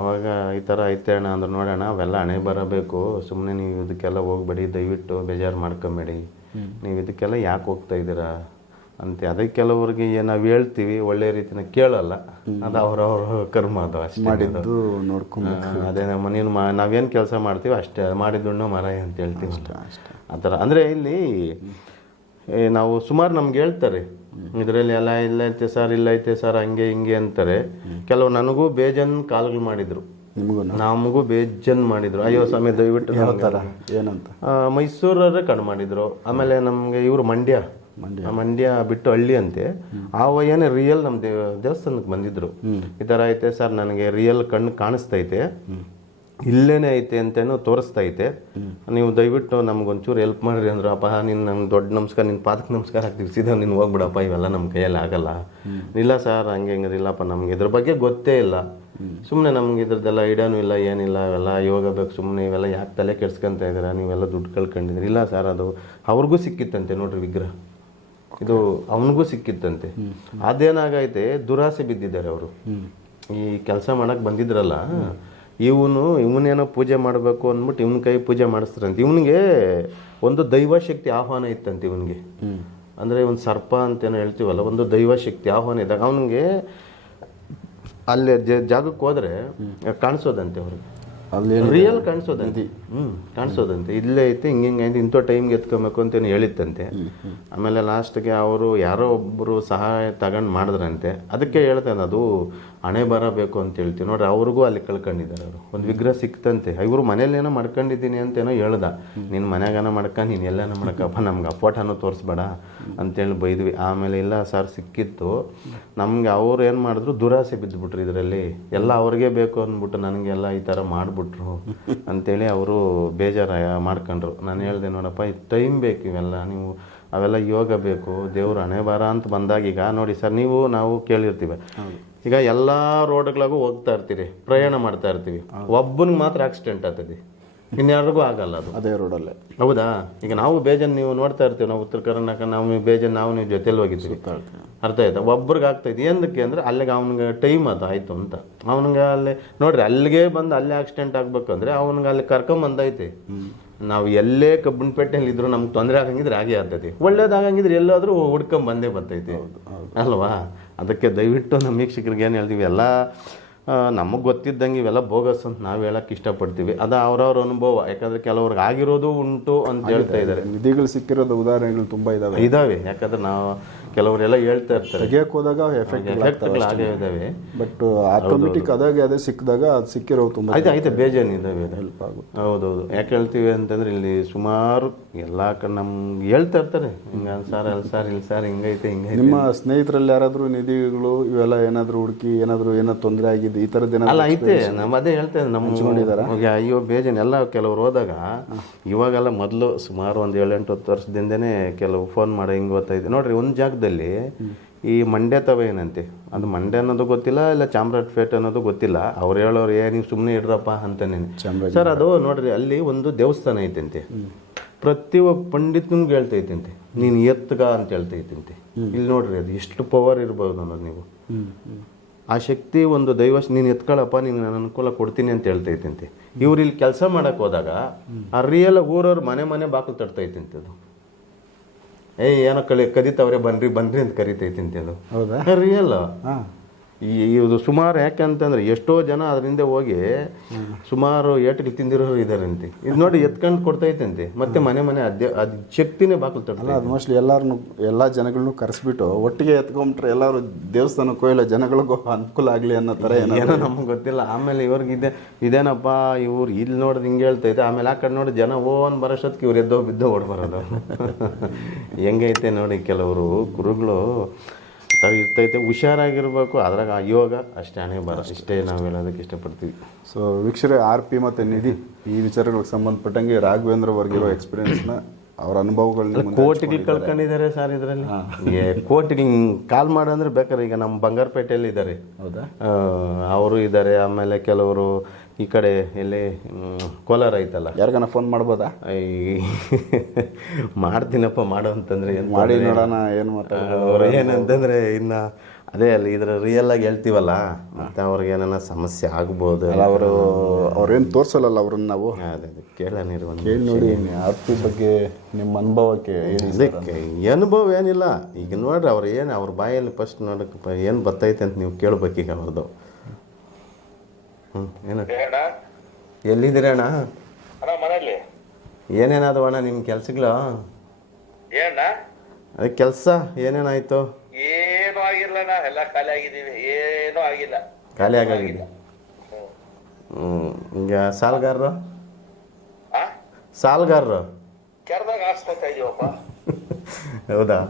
ಅವಾಗ ಈ ಥರ ಐತೆ ಅಣ್ಣ ಅಂದ್ರೆ, ನೋಡೋಣ ಅವೆಲ್ಲ ಹಣೆ ಬರಬೇಕು, ಸುಮ್ಮನೆ ನೀವು ಇದಕ್ಕೆಲ್ಲ ಹೋಗ್ಬೇಡಿ, ದಯವಿಟ್ಟು ಬೇಜಾರು ಮಾಡ್ಕೊಂಬೇಡಿ, ನೀವು ಇದಕ್ಕೆಲ್ಲ ಯಾಕೆ ಹೋಗ್ತಾ ಇದ್ದೀರಾ ಅಂತ. ಅದಕ್ಕೆ ಕೆಲವ್ರಿಗೆ ನಾವು ಹೇಳ್ತೀವಿ, ಒಳ್ಳೆ ರೀತಿನ ಕೇಳಲ್ಲ, ಅದು ಅವ್ರವ್ರ ಕರ್ಮ ಅದು ಅಷ್ಟೇ. ಅದೇ ನೀನು ನಾವೇನು ಕೆಲಸ ಮಾಡ್ತೀವಿ ಅಷ್ಟೇ, ಮಾಡಿದ್ದುಣ್ಣು ಮರ ಅಂತ ಹೇಳ್ತೀವಿ ಆ ಥರ. ಅಂದರೆ ಇಲ್ಲಿ ನಾವು ಸುಮಾರು ನಮ್ಗೆ ಹೇಳ್ತಾರೆ ಇದರಲ್ಲಿ ಎಲ್ಲ ಇಲ್ಲ ಐತೆ ಸರ್, ಇಲ್ಲ ಐತೆ ಸರ್, ಹಂಗೆ ಹಿಂಗೆ ಅಂತಾರೆ. ಕೆಲವು ನನಗೂ ಬೇಜನ್ ಕಾಲ್ಗಳು ಮಾಡಿದ್ರು, ನಮಗೂ ಬೇಜನ್ ಮಾಡಿದ್ರು. ಅಯ್ಯೋ ಸ್ವಾಮಿ ದಯವಿಟ್ಟು ಏನಂತ ಮೈಸೂರವ್ರೆ ಕಣ್ ಮಾಡಿದ್ರು. ಆಮೇಲೆ ನಮಗೆ ಇವರು ಮಂಡ್ಯ ಬಿಟ್ಟು ಹಳ್ಳಿ ಅಂತೆ, ಆ ವಯ್ಯನೇ ರಿಯಲ್ ನಮ್ಮ ದೇವಸ್ಥಾನಕ್ಕೆ ಬಂದಿದ್ರು. ಈ ಥರ ಐತೆ ಸರ್, ನನಗೆ ರಿಯಲ್ ಕಣ್ಣು ಕಾಣಿಸ್ತೈತೆ, ಇಲ್ಲೇನೆ ಐತೆ ಅಂತೇನೋ ತೋರಿಸ್ತೈತೆ, ನೀವು ದಯವಿಟ್ಟು ನಮ್ಗೊಂಚೂರು ಹೆಲ್ಪ್ ಮಾಡ್ರಿ ಅಂದ್ರು. ಅಪ್ಪ ನೀನು ನಮ್ಗೆ ದೊಡ್ಡ ನಮಸ್ಕಾರ, ನಿನ್ನ ಪಾದಕ್ಕೆ ನಮಸ್ಕಾರ ಹಾಕ್ತೀವಿ, ಸೀದಾ ನೀನು ಹೋಗ್ಬಿಡಪ್ಪ, ಇವೆಲ್ಲ ನಮ್ಮ ಕೈಯಲ್ಲಿ ಆಗಲ್ಲ. ಇಲ್ಲ ಸರ್ ಹಂಗೆ ಇಲ್ಲಪ್ಪ, ನಮ್ಗೆ ಇದ್ರ ಬಗ್ಗೆ ಗೊತ್ತೇ ಇಲ್ಲ, ಸುಮ್ಮನೆ ನಮ್ಗೆ ಇದ್ರದ್ದೆಲ್ಲ ಐಡಿಯಾನು ಇಲ್ಲ, ಏನಿಲ್ಲ, ಅವೆಲ್ಲ ಯೋಗ ಬೇಕು, ಸುಮ್ಮನೆ ಇವೆಲ್ಲ ಯಾಕೆ ತಲೆ ಕೆಡ್ಸ್ಕೊಂತ ಇದ್ದೀರಾ, ನೀವೆಲ್ಲ ದುಡ್ಡು ಕಳ್ಕೊಂಡಿದ್ದೀರಿ. ಇಲ್ಲ ಸರ್, ಅದು ಅವ್ರಿಗೂ ಸಿಕ್ಕಿತ್ತಂತೆ ನೋಡ್ರಿ ವಿಗ್ರಹ, ಇದು ಅವನಿಗೂ ಸಿಕ್ಕಿತ್ತಂತೆ. ಅದೇನಾಗೈತೆ, ದುರಾಸೆ ಬಿದ್ದಿದ್ದಾರೆ ಅವರು. ಈ ಕೆಲಸ ಮಾಡಕ್ಕೆ ಬಂದಿದ್ರಲ್ಲ, ಇವನೇನೋ ಪೂಜೆ ಮಾಡಬೇಕು ಅಂದ್ಬಿಟ್ಟು ಇವನ ಕೈ ಪೂಜೆ ಮಾಡಿಸ್ತಾರಂತೆ. ಇವನಿಗೆ ಒಂದು ದೈವಶಕ್ತಿ ಆಹ್ವಾನ ಇತ್ತಂತೆ ಇವನಿಗೆ. ಅಂದರೆ ಒಂದು ಸರ್ಪ ಅಂತೇನೋ ಹೇಳ್ತೀವಲ್ಲ, ಒಂದು ದೈವಶಕ್ತಿ ಆಹ್ವಾನ ಇದ್ದಾಗ ಅವನಿಗೆ ಅಲ್ಲಿ ಜಾಗಕ್ಕೆ ಹೋದ್ರೆ ಕಾಣಿಸೋದಂತೆ ಅವ್ರಿಗೆ, ರಿಯಲ್ ಕಾಣಿಸೋದಂತೆ. ಕಾಣಿಸೋದಂತೆ, ಇಲ್ಲೇ ಐತೆ, ಹಿಂಗೆ ಇಂಥ ಟೈಮ್ಗೆ ಎತ್ಕೊಬೇಕು ಅಂತೇನು ಹೇಳಿತ್ತಂತೆ. ಆಮೇಲೆ ಲಾಸ್ಟ್ಗೆ ಅವರು ಯಾರೋ ಒಬ್ಬರು ಸಹಾಯ ತಗೊಂಡು ಮಾಡಿದ್ರಂತೆ. ಅದಕ್ಕೆ ಹೇಳ್ತಾನೆ, ಅದು ಹಣೆ ಬರಬೇಕು ಅಂತ ಹೇಳ್ತೀವಿ ನೋಡ್ರಿ. ಅವ್ರಿಗೂ ಅಲ್ಲಿ ಕಳ್ಕೊಂಡಿದ್ದಾರೆ ಅವರು, ಒಂದು ವಿಗ್ರಹ ಸಿಕ್ತಂತೆ. ಇವರು ಮನೇಲೇನೋ ಮಾಡ್ಕೊಂಡಿದ್ದೀನಿ ಅಂತೇನೋ ಹೇಳ್ದ, ನೀನು ಮನ್ಯಾಗನ ಮಾಡ್ಕೊಂಡು ನೀನು ಎಲ್ಲೇನೋ ಮಾಡ್ಕಪ್ಪ, ನಮ್ಗೆ ಅಪ್ಪೋಟನೂ ತೋರಿಸ್ಬೇಡ ಅಂತೇಳಿ ಬೈದ್ವಿ. ಆಮೇಲೆ ಇಲ್ಲ ಸರ್ ಸಿಕ್ಕಿತ್ತು ನಮ್ಗೆ. ಅವ್ರು ಏನು ಮಾಡಿದ್ರು, ದುರಾಸೆ ಬಿದ್ದುಬಿಟ್ರು ಇದರಲ್ಲಿ, ಎಲ್ಲ ಅವ್ರಿಗೆ ಬೇಕು ಅಂದ್ಬಿಟ್ಟು ನನಗೆಲ್ಲ ಈ ಥರ ಮಾಡಿಬಿಟ್ರು ಅಂತೇಳಿ ಅವರು ಬೇಜಾರ ಮಾಡ್ಕೊಂಡ್ರು. ನಾನು ಹೇಳಿದೆ, ನೋಡಪ್ಪ ಇದು ಟೈಮ್ ಬೇಕು, ಇವೆಲ್ಲ ನೀವು ಅವೆಲ್ಲ ಯೋಗ ಬೇಕು, ದೇವ್ರು ಹಣೆ ಬಾರ ಅಂತ ಬಂದಾಗ. ಈಗ ನೋಡಿ ಸರ್, ನಾವು ಕೇಳಿರ್ತೀವಿ, ಈಗ ಎಲ್ಲ ರೋಡ್ಗಳಿಗೂ ಹೋಗ್ತಾ ಇರ್ತೀರಿ, ಪ್ರಯಾಣ ಮಾಡ್ತಾ ಇರ್ತೀವಿ, ಒಬ್ಬನಿಗೆ ಮಾತ್ರ ಆಕ್ಸಿಡೆಂಟ್ ಆಗ್ತದೆ, ಇನ್ಯಾರಿಗೂ ಆಗಲ್ಲ ಅದು ಅದೇ ರೋಡಲ್ಲೇ. ಹೌದಾ? ಈಗ ನಾವು ಬೇಜನ್ ನೀವು ನೋಡ್ತಾ ಇರ್ತೀವಿ, ನಾವು ಉತ್ತರ ಕರ್ನಾಟಕ, ನಾವು ಬೇಜನ್ ನೀವು ಜೊತೆಲಿ ಹೋಗಿದ್ವಿ, ಅರ್ಥ ಆಯ್ತಾ? ಒಬ್ರಿಗೆ ಆಗ್ತೈತಿ ಏನಕ್ಕೆ ಅಂದರೆ ಅಲ್ಲಿಗೆ ಅವ್ನಿಗೆ ಟೈಮ್ ಅದು ಆಯಿತು ಅಂತ. ಅವ್ನಿಗೆ ಅಲ್ಲಿ ನೋಡ್ರಿ, ಅಲ್ಲಿಗೆ ಬಂದು ಅಲ್ಲೇ ಆಕ್ಸಿಡೆಂಟ್ ಆಗ್ಬೇಕಂದ್ರೆ ಅವ್ನಿಗೆ ಅಲ್ಲಿ ಕರ್ಕೊಂಬಂದೈತಿ. ನಾವು ಎಲ್ಲೇ ಕಬ್ಬನಪೇಟೆಯಲ್ಲಿ ಇದ್ರು ನಮ್ಗೆ ತೊಂದರೆ ಆಗಂಗಿದ್ರೆ ಹಾಗೆ ಆಗ್ತೈತಿ, ಒಳ್ಳೇದಾಗಂಗಿದ್ರೆ ಎಲ್ಲಾದರೂ ಹುಡ್ಕೊಂಬಂದೇ ಬರ್ತೈತಿ ಅಲ್ವಾ? ಅದಕ್ಕೆ ದಯವಿಟ್ಟು ನಮ್ಮ ವೀಕ್ಷಕರಿಗೆ ಏನು ಹೇಳ್ತೀವಿ, ಎಲ್ಲ ನಮಗೆ ಗೊತ್ತಿದ್ದಂಗೆ ಇವೆಲ್ಲ ಬೋಗಸ್ ಅಂತ ನಾವು ಹೇಳಕ್ಕೆ ಇಷ್ಟಪಡ್ತೀವಿ. ಅದು ಅವ್ರವ್ರ ಅನುಭವ, ಯಾಕಂದರೆ ಕೆಲವ್ರಿಗೆ ಆಗಿರೋದು ಉಂಟು ಅಂತ ಹೇಳ್ತಾ ಇದ್ದಾರೆ. ವಿಧಿಗಳು ಸಿಕ್ಕಿರೋದು ಉದಾಹರಣೆಗಳು ತುಂಬ ಇದಾವೆ. ಯಾಕಂದ್ರೆ ನಾವು ಕೆಲವರೆಲ್ಲ ಹೇಳ್ತಾ ಇರ್ತಾರೆ, ತೆಗಿಯಕ್ಕೆ ಹೋದಾಗ ಎಫೆಕ್ಟ್ಗಳು ಆಗೇ ಇದಾವೆ. ಬಟ್ ಆಟೋಮೆಟಿಕ್ ಅದೇ ಸಿಕ್ಕಿದಾಗ ಅದು ಸಿಕ್ಕಿರೋ ತುಂಬ ಐತೆ ಬೇಜಾನ್ ಇದಾವೆ, ಹೆಲ್ಪ್ ಆಗುತ್ತೆ. ಹೌದೌದು. ಯಾಕೆ ಹೇಳ್ತೀವಿ ಅಂತಂದ್ರೆ, ಇಲ್ಲಿ ಸುಮಾರು ಎಲ್ಲ ನಮ್ಗೆ ಹೇಳ್ತಾ ಇರ್ತಾರೆ, ಹಿಂಗೆ ಸರ್ ಅಲ್ಲಿ ಸರ್ ಇಲ್ಲಿ ಸರ್ ಹಿಂಗೈತೆ ಹಿಂಗೈತೆ. ನಿಮ್ಮ ಸ್ನೇಹಿತರಲ್ಲಿ ಯಾರಾದರೂ ನಿಧಿಗಳು ಇವೆಲ್ಲ ಏನಾದರೂ ಹುಡುಕಿ ಏನೋ ತೊಂದರೆ ಆಗಿದೆ ಈ ಥರದ್ದು ಅಲ್ಲ ಐತೆ? ನಮ್ಮ ಅದೇ ಹೇಳ್ತಾ ಇದ್ದಾರೆ, ನಮ್ಮ ಅಯ್ಯೋ ಬೇಜಾನ್ ಎಲ್ಲ ಕೆಲವ್ರು ಹೋದಾಗ. ಇವಾಗೆಲ್ಲ ಮೊದಲು ಸುಮಾರು ಒಂದು 7-8 ವರ್ಷದಿಂದನೇ ಕೆಲವು ಫೋನ್ ಮಾಡಿ ಹಿಂಗೆ ಗೊತ್ತಾಯ್ತು ನೋಡ್ರಿ, ಒಂದು ಜಾಗದಲ್ಲಿ ಈ ಮಂಡ್ಯ ತವ ಏನಂತೆ, ಅದು ಮಂಡ್ಯ ಅನ್ನೋದು ಗೊತ್ತಿಲ್ಲ, ಇಲ್ಲ ಚಾಮರಾಜಪೇಟೆ ಅನ್ನೋದು ಗೊತ್ತಿಲ್ಲ. ಅವ್ರು ಹೇಳೋರು ನೀವು ಸುಮ್ಮನೆ ಇಡ್ರಪ್ಪ ಅಂತಾನೆ. ಸರ್ ಅದು ನೋಡ್ರಿ, ಅಲ್ಲಿ ಒಂದು ದೇವಸ್ಥಾನ ಐತಂತೆ, ಪ್ರತಿಯೊಬ್ಬ ಪಂಡಿತನಿಗೆ ಹೇಳ್ತೈತಂತೆ, ನೀನು ಎತ್ತಗ ಅಂತ ಹೇಳ್ತೈತಂತೆ. ಇಲ್ಲಿ ನೋಡ್ರಿ, ಅದು ಎಷ್ಟು ಪವರ್ ಇರ್ಬೋದು ಅನ್ನೋದು. ನೀವು ಆ ಶಕ್ತಿ ಒಂದು ದೈವ, ನೀನು ಎತ್ಕೊಳ್ಳಪ್ಪ, ನೀನು ನಾನು ಅನುಕೂಲ ಕೊಡ್ತೀನಿ ಅಂತ ಹೇಳ್ತೈತಂತೆ. ಇವ್ರು ಇಲ್ಲಿ ಕೆಲಸ ಮಾಡಕ್ಕೆ ಹೋದಾಗ ಆ ರಿಯಲ್ ಊರವ್ರು ಮನೆ ಬಾಕಲು ತಡ್ತೈತಂತೆ. ಅದು ಏನೋ ಕದಿತವ್ರೆ ಬನ್ರಿ ಅಂತ ಕರಿತೈತಂತೆ. ಅದು ಹೌದಾ? ರಿಯಲ್. ಇದು ಸುಮಾರು ಯಾಕಂತಂದ್ರೆ ಎಷ್ಟೋ ಜನ ಅದರಿಂದ ಹೋಗಿ ಸುಮಾರು ಏಟಿಗೆ ತಿಂದಿರೋರು ಇದಾರಂತೆ. ಇದು ನೋಡಿ ಎತ್ಕೊಂಡು ಕೊಡ್ತೈತಂತೆ, ಮತ್ತೆ ಮನೆ ಅದು ಶಕ್ತಿನೇ ಬಾಕಲು ತಡ್ತಲ್ಲ. ಅದು ಮೋಸ್ಟ್ಲಿ ಎಲ್ಲ ಜನಗಳನ್ನೂ ಕರೆಸ್ಬಿಟ್ಟು ಒಟ್ಟಿಗೆ ಎತ್ಕೊಂಡ್ಬಿಟ್ರೆ ಎಲ್ಲರೂ ದೇವಸ್ಥಾನಕ್ಕೂ ಇಲ್ಲ ಜನಗಳಿಗೂ ಅನುಕೂಲ ಆಗಲಿ ಅನ್ನೋ ಥರ ಏನೋ ನಮ್ಗೆ ಗೊತ್ತಿಲ್ಲ. ಆಮೇಲೆ ಇವ್ರಿಗೆ ಇದೇನಪ್ಪ ಇವ್ರು ಇಲ್ಲಿ ನೋಡಿದ್ ಹಿಂಗೆ ಹೇಳ್ತೈತೆ, ಆಮೇಲೆ ಆ ಕಡೆ ನೋಡಿ ಜನ ಓನ್ ಬರೋಷ್ಟೊತ್ತಿಗೆ ಇವ್ರು ಎದ್ದೋ ಬಿದ್ದೋ ಓಡ್ಬರೋದು. ಹೆಂಗೈತೆ ನೋಡಿ ಕೆಲವರು ಗುರುಗಳು. ಇರ್ತೈತೆ, ಹುಷಾರಾಗಿರ್ಬೇಕು. ಅದ್ರಾಗ ಯೋಗ ಅಷ್ಟೇ, ಹಣೆ ಬರ, ಇಷ್ಟೇ ನಾವು ಹೇಳೋದಕ್ಕೆ ಇಷ್ಟಪಡ್ತೀವಿ. ಸೊ ವೀಕ್ಷಕರೇ, RP ಮತ್ತು ನಿಧಿ ಈ ವಿಚಾರಗಳಿಗೆ ಸಂಬಂಧಪಟ್ಟಂಗೆ ರಾಘವೇಂದ್ರ ಅವ್ರಿಗಿರೋ ಎಕ್ಸ್ಪೀರಿಯನ್ಸ್ನ, ಅವ್ರ ಅನುಭವಗಳನ್ನ ಕೋಟಿಗಳು ಕಳ್ಕೊಂಡಿದ್ದಾರೆ ಸರ್ ಇದರಲ್ಲಿ. ಕೋಟಿಗಳು ಕಾಲ್ ಮಾಡಂದ್ರೆ ಬೇಕಾದ್ರೆ ಈಗ ನಮ್ಮ ಬಂಗಾರಪೇಟೆಯಲ್ಲಿ ಇದ್ದಾರೆ. ಹೌದಾ? ಅವರು ಇದ್ದಾರೆ. ಆಮೇಲೆ ಕೆಲವರು ಈ ಕಡೆ ಎಲ್ಲಿ ಕೋಲಾರ ಐತಲ್ಲ, ಯಾರಿಗಾನ ಫೋನ್ ಮಾಡ್ಬೋದಾ? ಮಾಡ್ತೀನಪ್ಪ, ಮಾಡು ಅಂತಂದ್ರೆ ಏನು ಮಾಡಿ ನೋಡೋಣ ಏನು ಮಾತಾಡೋದು. ಅವ್ರು ಏನಂತಂದ್ರೆ ಇನ್ನು ಅದೇ ಅಲ್ಲಿ ಇದ್ರ ರಿಯಲ್ ಆಗಿ ಹೇಳ್ತೀವಲ್ಲ, ಮತ್ತೆ ಅವ್ರಿಗೆ ಏನಾರ ಸಮಸ್ಯೆ ಆಗ್ಬೋದು. ಅವ್ರೇನು ತೋರಿಸಲ್ಲ ಅವ್ರನ್ನ ನಾವು. ಅದೇ ಕೇಳೋಣ ಒಂದು ಹೇಳಿ ನೋಡಿ, RP ಬಗ್ಗೆ ನಿಮ್ಮ ಅನುಭವಕ್ಕೆ ಇದಕ್ಕೆ ಅನುಭವ ಏನಿಲ್ಲ. ಈಗ ನೋಡ್ರಿ ಅವ್ರು ಏನು ಅವ್ರ ಬಾಯಲ್ಲಿ ಫಸ್ಟ್ ನೋಡಕ್ಕೆ ಏನು ಬರ್ತೈತೆ ಅಂತ ನೀವು ಕೇಳ್ಬೇಕೀಗ ಅವ್ರದ್ದು. ಏನು ಎಲ್ಲಿದ್ದೀರಣ್ಣ? ಏನೇನಾದವು ಅಣ್ಣ ನಿಮ್ಮ ಕೆಲ್ಸಗಳು? ಅದೇ ಕೆಲಸ ಏನೇನಾಯ್ತು? ಏನೂ ಆಗಿಲ್ಲಣ್ಣ, ಎಲ್ಲ ಖಾಲಿ ಆಗಿದ್ದೀವಿ, ಏನೂ ಆಗಿಲ್ಲ. ಖಾಲಿ ಆಗಿದೆ. ಈಗ ಸಾಲಗಾರರು ಕೆರೆದಾಗ ಹಾಕ್ಸ್ಕೊತಾ ಇದೀವಪ್ಪ. ಹೌದಾ?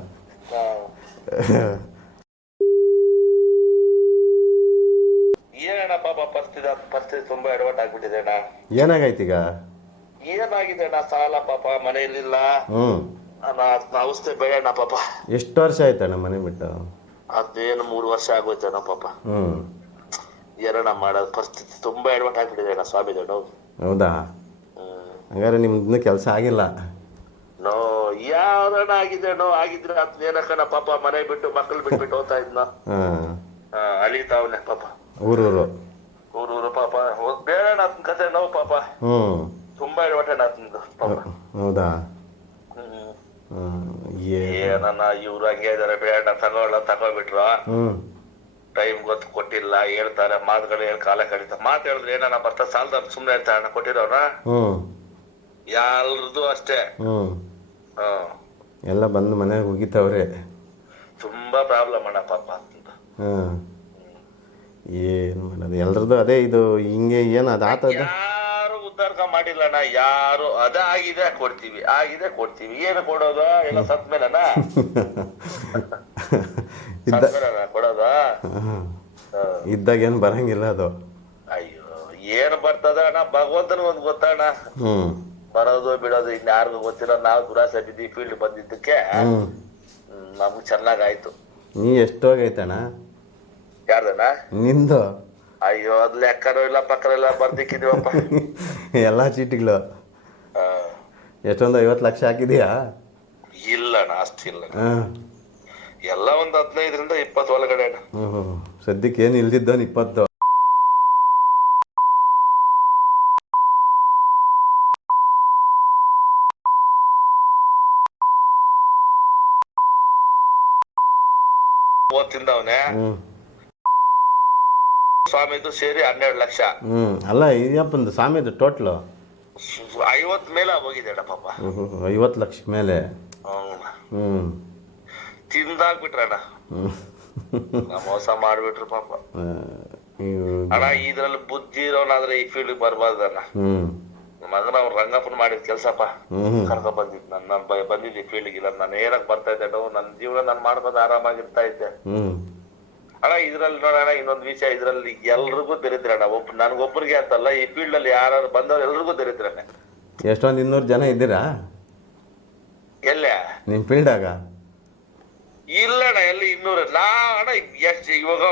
ಏನಣ್ಣ ಪಾಪ ಪರಿಸ್ಥಿತಿ ತುಂಬಾ ಎಡವಟ್ ಆಗ್ಬಿಟ್ಟಿದೆ ಅಣ್ಣ. ಏನಾಗೈತಿ ಈಗ? ಏನಾಗಿದೆ ಅಣ್ಣ, ಸಾಲ ಪಾಪ, ಮನೆಯಲ್ಲಿಲ್ಲ. ಔಷಧಿ ಬೇಡ ಪಾಪ. ಎಷ್ಟು ವರ್ಷ ಆಯ್ತಣ್ಣ ಮನೆ ಬಿಟ್ಟು? ಅದೇನು 3 ವರ್ಷ ಆಗೋಯ್ತಣ್ಣ ಪಾಪ. ಏನಣ್ಣ ಮಾಡೋದು, ಪರಿಸ್ಥಿತಿ ತುಂಬಾ ಎಡವಟ್ ಆಗ್ಬಿಟ್ಟಿದೆ ಅಣ್ಣ ಸ್ವಾಮಿ ದೊಡ್ಡ. ಹೌದಾ? ಹಂಗಾರೆ ನಿಮ್ದು ಕೆಲಸ ಆಗಿಲ್ಲ? ನೋ, ಯಾವ್ದಣ್ಣ ಆಗಿದೆ ಅಣ್ಣ. ಆಗಿದ್ರೆ ಅದ್ನೇನಕ್ಕಣ್ಣ ಪಾಪ, ಮನೆ ಬಿಟ್ಟು ಮಕ್ಕಳು ಬಿಟ್ಬಿಟ್ಟು ಹೋಗ್ತಾ ಇದ್ನ. ಅಲಿತಾವನೆ ಪಾಪ. ಊರೂರು ಪಾಪ. ಬೇಡಣ್ಣ ಅದ್ನ ಕತೆ ನೋವು ಪಾಪ. ತುಂಬಾ ಎಡವಟ್ಟಣ್ಣ ಅದ್ನದು ಪಾಪ. ಹೌದಾ? ಏನನ್ನ ಇವ್ರು ಹಂಗೆ ಇದಾರೆ, ಬೇಡ ತಗೋಬಿಟ್ರು. ಟೈಮ್ ಗೊತ್ತು ಕೊಟ್ಟಿಲ್ಲ, ಹೇಳ್ತಾರೆ ಮಾತುಗಳು ಹೇಳಿ ಕಾಲ ಕಳೀತಾರೆ. ಮಾತು ಹೇಳಿದ್ರೆ ಏನನ್ನ ಬರ್ತಾ ಸಾಲದ ಸುಮ್ನೆ ಹೇಳ್ತಾ ಅಣ್ಣ ಕೊಟ್ಟಿರೋನ. ಯಾರದು ಅಷ್ಟೇ. ಎಲ್ಲ ಬಂದು ಮನೆಗೆ ಹೋಗಿತ್ತವ್ರೆ. ತುಂಬಾ ಪ್ರಾಬ್ಲಮ್ ಅಣ್ಣ ಪಾಪ ಅಂತ. ಏನ್ ಮಾಡೋದು ಎಲ್ರದ್ದು ಅದೇ. ಇದು ಹಿಂಗೆ ಏನು ಅದಾತದ? ಯಾರು ಉದ್ದಾರ ಮಾಡಿಲ್ಲ ಅಣ್ಣ, ಯಾರು. ಅದೇ ಆಗಿದೆ ಕೊಡ್ತೀವಿ. ಏನು ಕೊಡೋದು? ಎಲ್ಲ ಸತ್ ಮೇಲಣ್ಣ ಕೊಡೋದ? ಇದ್ದಾಗ ಏನ್ ಬರಂಗಿಲ್ಲ ಅದು. ಅಯ್ಯೋ, ಏನ್ ಬರ್ತದ ಅಣ್ಣ, ಭಗವಂತನಿಗೊಂದು ಗೊತ್ತಣ್ಣ. ಬರೋದು ಬಿಡೋದು ಇನ್ಯಾರಿಗೂ ಗೊತ್ತಿಲ್ಲ. ನಾವು ದುರಾಸೆ ಬಿದ್ದಿ ಫೀಲ್ಡ್ ಬಂದಿದ್ದಕ್ಕೆ ನಮ್ಗೆ ಚೆನ್ನಾಗಾಯ್ತು. ನೀ ಎಷ್ಟೋಗೈತಣ್ಣ? ಯಾರ್ದಣ್ಣ? ನಿಂದು? ಅಯ್ಯೋ, ಅದ್ ಲೆಕ್ಕನೂ ಇಲ್ಲ ಪಕ್ಕನೂ ಇಲ್ಲ, ಬರ್ದಿಕ್ಕಿದೀವಪ್ಪ. ಎಲ್ಲಾ ಚೀಟಿಗಳು ಎಷ್ಟೊಂದು 50 ಲಕ್ಷ ಹಾಕಿದೀಯಾ? ಇಲ್ಲಣ್ಣ, ಅಷ್ಟಿಲ್ಲ. ಎಲ್ಲ ಒಂದು 15ರಿಂದ 20 ಒಳಗಡೆ ಅಣ್ಣ. ಸದ್ಯಕ್ಕೆ ಏನು ಇಲ್ದಿದ್ದ 20. ತಿಂದವನೆ ಸ್ವಾಮಿದು ಸೇರಿ 12 ಲಕ್ಷ. ಅಲ್ಲ ಇದಪ್ಪಂದು ಸ್ವಾಮಿದು ಟೋಟಲ್ 50 ಮೇಲೆ ಹೋಗಿದೆ ಪಾಪ. 50 ಲಕ್ಷ ಮೇಲೆ ತಿಂದಾಕ್ಬಿಟ್ರಣ್ಣ. ಮೋಸ ಮಾಡ್ಬಿಟ್ರು ಪಾಪ ಅಣ್ಣ. ಇದ್ರಲ್ಲಿ ಬುದ್ಧಿ ಇರೋನಾದ್ರೆ ಈ ಫೀಲ್ಡ್ ಬರ್ಬಾರ್ದಣ್ಣ. ಮಗನ ಅವ್ರು ರಂಗಪ್ಪನ ಮಾಡಿದ ಕೆಲ್ಸಪ್ಪ, ಕರ್ಕೊ ಬಂದಿದ್ ನನ್ನ ಬಂದಿದ್ದೆ ಫೀಲ್ಡ್. ಇಲ್ಲ ನಾನು ಏನಕ್ ಬರ್ತಾ ಇದ್ದೆ, ನನ್ನ ಜೀವನ ನಾನು ಮಾಡ್ಕೊಂಡು ಆರಾಮಾಗಿರ್ತಾ ಇದ್ದೆ ಅಣ್ಣ. ಇದ್ರಲ್ಲಿ ನೋಡೋಣ ಇನ್ನೊಂದು ವಿಷಯ, ಇದ್ರಲ್ಲಿ ಎಲ್ರಿಗೂ ದರಿದ್ರ ಅಣ್ಣ. ನನ್ಗೊಬ್ಬರಿಗೆ ಅಂತಲ್ಲ, ಈ ಫೀಲ್ಡ್ ಅಲ್ಲಿ ಯಾರು ಬಂದವ್ರು ಎಲ್ರಿಗೂ ದರಿದ್ರಣ್ಣ. ಎಷ್ಟೊಂದು 200 ಜನ ಇದ್ದೀರಾ ಎಲ್ಲ ನಿಮ್ ಫೀಲ್ಡಾಗ? ಇಲ್ಲಣ್ಣ, ಎಲ್ಲಿ 200 ನಾ ಅಣ್ಣ. ಎಷ್ಟು ಇವಾಗ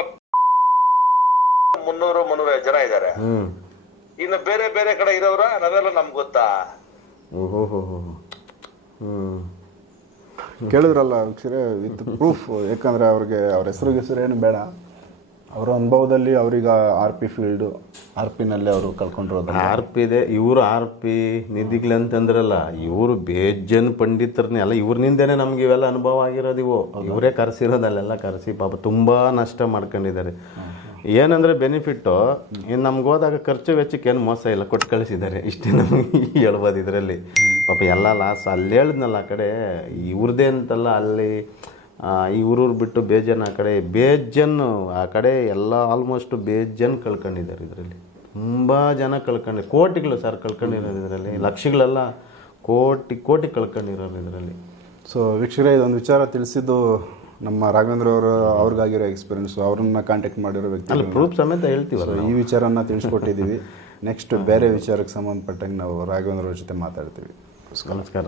300-350 ಜನ ಇದಾರೆ. ಇನ್ನು ಬೇರೆ ಬೇರೆ ಕಡೆ ಇರೋರ ನಾವೆಲ್ಲ ನಮ್ಗೆ ಗೊತ್ತಾ? ಕೇಳಿದ್ರಲ್ಲ ವೀಕ್ಷರೇ, ವಿತ್ ಪ್ರೂಫ್. ಯಾಕಂದ್ರೆ ಅವ್ರಿಗೆ ಅವ್ರ ಹೆಸರು ಏನು ಬೇಡ, ಅವರ ಅನುಭವದಲ್ಲಿ ಅವ್ರಿಗೆ RP ಫೀಲ್ಡು, RPನಲ್ಲಿ ಅವರು ಕಳ್ಕೊಂಡಿರೋದು. RP ಇದೆ. ಇವರು RP ನಿಧಿಗಳಂತಂದ್ರಲ್ಲ, ಇವರು ಬೇಜನ್ ಪಂಡಿತರನ್ನೇ ಅಲ್ಲ, ಇವ್ರನಿಂದನೇ ನಮ್ಗೆ ಇವೆಲ್ಲ ಅನುಭವ ಆಗಿರೋದು. ಇವರೇ ಕರೆಸಿರೋದಲ್ಲೆಲ್ಲ ಕರೆಸಿ ಪಾಪ ತುಂಬ ನಷ್ಟ ಮಾಡ್ಕೊಂಡಿದ್ದಾರೆ. ಏನಂದರೆ ಬೆನಿಫಿಟ್ಟು, ಇನ್ನು ನಮ್ಗೆ ಹೋದಾಗ ಖರ್ಚು ವೆಚ್ಚಕ್ಕೆ ಏನು ಮೋಸ ಇಲ್ಲ, ಕೊಟ್ಟು ಕಳಿಸಿದ್ದಾರೆ. ಇಷ್ಟೇ ನಮಗೆ ಹೇಳ್ಬೋದು ಇದರಲ್ಲಿ. ಪಾಪ ಎಲ್ಲ ಲಾಸ್. ಅಲ್ಲಿ ಹೇಳಿದ್ನಲ್ಲ ಆ ಕಡೆ ಇವ್ರದ್ದೇ ಅಂತಲ್ಲ, ಅಲ್ಲಿ ಇವ್ರೂರು ಬಿಟ್ಟು ಬೇಜನ್ ಆ ಕಡೆ ಬೇಜನ್ನು ಆ ಕಡೆ ಎಲ್ಲ ಆಲ್ಮೋಸ್ಟ್ ಬೇಜನ್ ಕಳ್ಕೊಂಡಿದ್ದಾರೆ. ಇದರಲ್ಲಿ ತುಂಬ ಜನ ಕೋಟಿಗಳು ಸರ್ ಕಳ್ಕೊಂಡಿರೋದು. ಇದರಲ್ಲಿ ಲಕ್ಷಗಳೆಲ್ಲ ಕೋಟಿ ಕಳ್ಕೊಂಡಿರೋರು ಇದರಲ್ಲಿ. ಸೊ ವೀಕ್ಷಕರೇ, ಇದೊಂದು ವಿಚಾರ ತಿಳಿಸಿದ್ದು ನಮ್ಮ ರಾಘವೇಂದ್ರ ಅವರು ಅವ್ರಿಗಾಗಿರೋ ಎಕ್ಸ್ಪೀರಿಯನ್ಸು ಅವ್ರನ್ನ ಕಾಂಟ್ಯಾಕ್ಟ್ ಮಾಡಿರೋ ವ್ಯಕ್ತಿ ಅಲ್ಲಿ ಪ್ರೂಫ್ ಸಮೇತ ಹೇಳ್ತೀವಲ್ಲ. ಈ ವಿಚಾರನ ತಿಳಿಸ್ಕೊಟ್ಟಿದ್ದೀವಿ. ನೆಕ್ಸ್ಟ್ ಬೇರೆ ವಿಚಾರಕ್ಕೆ ಸಂಬಂಧಪಟ್ಟಂಗೆ ನಾವು ರಾಘವೇಂದ್ರ ಅವ್ರ ಜೊತೆ ಮಾತಾಡ್ತೀವಿ. ನಮಸ್ಕಾರ.